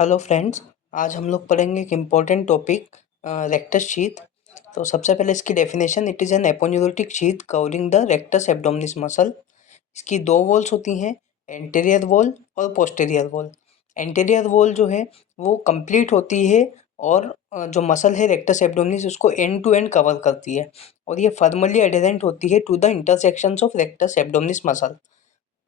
Hello friends. आज हम लोग पढ़ेंगे एक इम्पॉर्टेंट टॉपिक रेक्टस शीथ। तो सबसे पहले इसकी definition, it is an aponeurotic sheath covering the rectus abdominis muscle. इसकी दो वॉल्स होती हैं, एंटीरियर वॉल और पोस्टीरियर वॉल। एंटीरियर वॉल जो है वो कंप्लीट होती है और जो मसल है रेक्टस एब्डोमिनिस उसको एंड टू एंड कवर करती है और ये फर्मली एडहेरेंट होती है to the intersections of rectus abdominis muscle.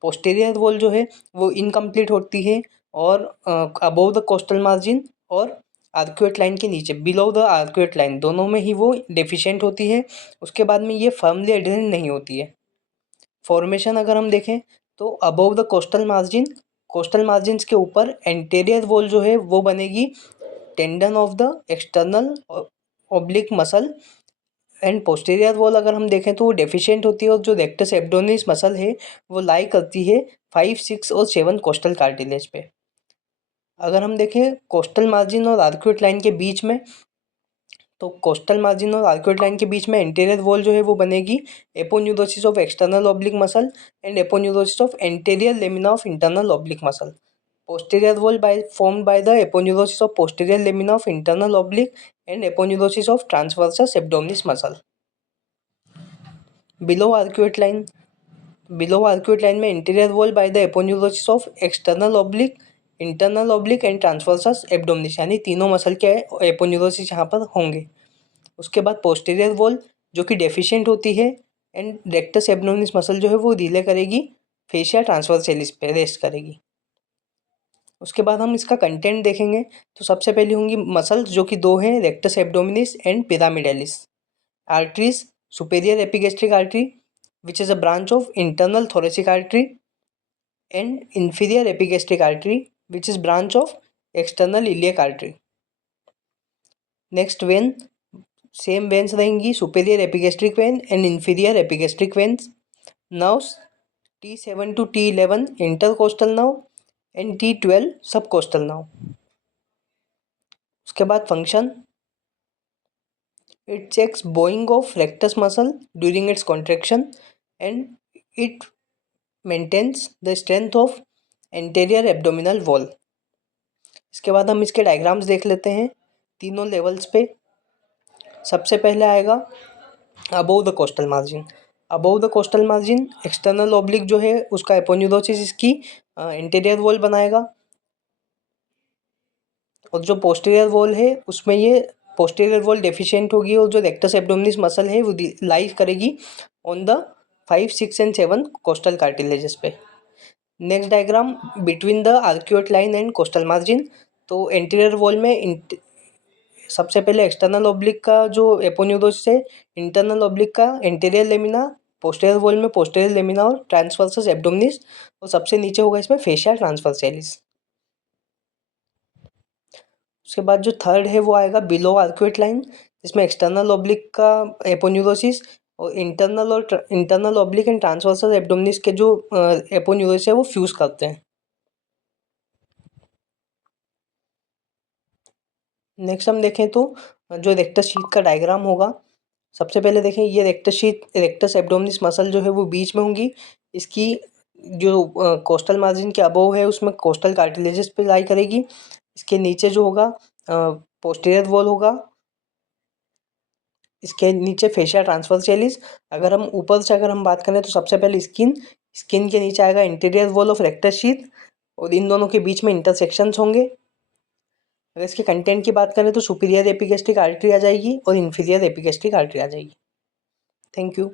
Posterior wall जो है वो इनकम्प्लीट होती है और अबोव द कोस्टल मार्जिन और आर्क्यूएट लाइन के नीचे, बिलो द आर्क्यूएट लाइन, दोनों में ही वो डेफिशिएंट होती है। उसके बाद में ये फर्मली एडहेरेंट नहीं होती है। फॉर्मेशन अगर हम देखें तो अबोव द कोस्टल मार्जिन्स के ऊपर एंटीरियर वॉल जो है वो बनेगी tendon of the external oblique muscle. And posterior wall अगर हम देखें तो वो डेफिशिएंट होती है और जो रेक्टस एब्डोमिनिस मसल है वो लाई करती है 5, 6 और 7 कोस्टल कार्टिलेज पे। अगर हम देखें कोस्टल मार्जिन और आर्क्यूएट लाइन के बीच में, तो कोस्टल मार्जिन और आर्क्यूएट लाइन के बीच में एंटीरियर वॉल जो है वो बनेगी aponeurosis of external oblique muscle and aponeurosis of anterior lamina of internal oblique muscle. Posterior wall formed by the aponeurosis of posterior lamina of internal oblique and aponeurosis of transversus abdominis muscle. Below arcuate line में interior wall by the aponeurosis of external oblique, internal oblique and transversus abdominis, यानी तीनों muscle के aponeurosis यहाँ पर होंगे। उसके बाद posterior wall जो कि डेफिशिएंट होती है एंड रेक्टस एब्डोमिनिस मसल जो है वो रिले करेगी फेशिया ट्रांसवर्सेलिस पे, रेस्ट करेगी। उसके बाद हम इसका कंटेंट देखेंगे तो सबसे पहली होंगी मसल्स जो कि दो हैं, rectus abdominis and pyramidalis. Arteries, superior epigastric artery which is a branch of internal thoracic artery and inferior epigastric artery which is branch of external iliac artery. Next vein, same veins रहेंगी, superior epigastric vein and inferior epigastric veins. Nerves, T7 to T11 intercostal nerve and T12 subcostal nerve. उसके बाद function, it checks bowing of rectus muscle during its contraction and it maintains the strength of anterior abdominal wall. इसके बाद हम इसके diagrams देख लेते हैं तीनों लेवल्स पे। सबसे पहले आएगा above the costal margin. Above the costal margin external oblique जो है उसका एपोन्यूरोसिस इसकी इंटीरियर वॉल बनाएगा और जो पोस्टीरियर वॉल है उसमें ये पोस्टीरियर वॉल डेफिशिएंट होगी और जो रेक्टस एब्डोमिनिस मसल है वो लाई करेगी on the 5, 6 and 7 costal cartilages पे। Next diagram, between the arcuate line and costal margin. तो एंटीरियर वॉल में सबसे पहले एक्सटर्नल ऑब्लिक का जो एपोन्यूरोसिस है, इंटरनल ऑब्लिक का एंटीरियर लेमिना, पोस्टीरियर वॉल में पोस्टीरियर लेमिना और ट्रांसवर्सस एब्डोमिनिस, और सबसे नीचे होगा इसमें फेशिया ट्रांसवर्सेलिस। उसके बाद जो थर्ड है वो आएगा बिलो आर्क्यूएट लाइन, जिसमें एक्सटर्नल ऑब्लिक का एपोन्यूरोसिस और internal oblique and transversus abdominis के जो एपोन्यूरोसिस है वो फ्यूज करते हैं। नेक्स्ट हम देखें तो जो रेक्टस शीथ का डायग्राम होगा, सबसे पहले देखें ये रेक्टस एब्डोमिनिस मसल जो है वो बीच में होंगी। इसकी जो कोस्टल मार्जिन के अबोव है उसमें कोस्टल कार्टिलेजेस पे लाई करेगी। इसके नीचे जो होगा पोस्टीरियर वॉल होगा, इसके नीचे फेशिया ट्रांसवर्सेलिस। अगर हम ऊपर से बात करें तो सबसे पहले स्किन के नीचे आएगा interior wall of rectus sheath और इन दोनों के बीच में इंटरसेक्शंस होंगे। अगर इसके कंटेंट की बात करें तो सुपीरियर एपिगैस्ट्रिक आर्टरी आ जाएगी और इंफीरियर एपिगैस्ट्रिक आर्टरी आ जाएगी। Thank you.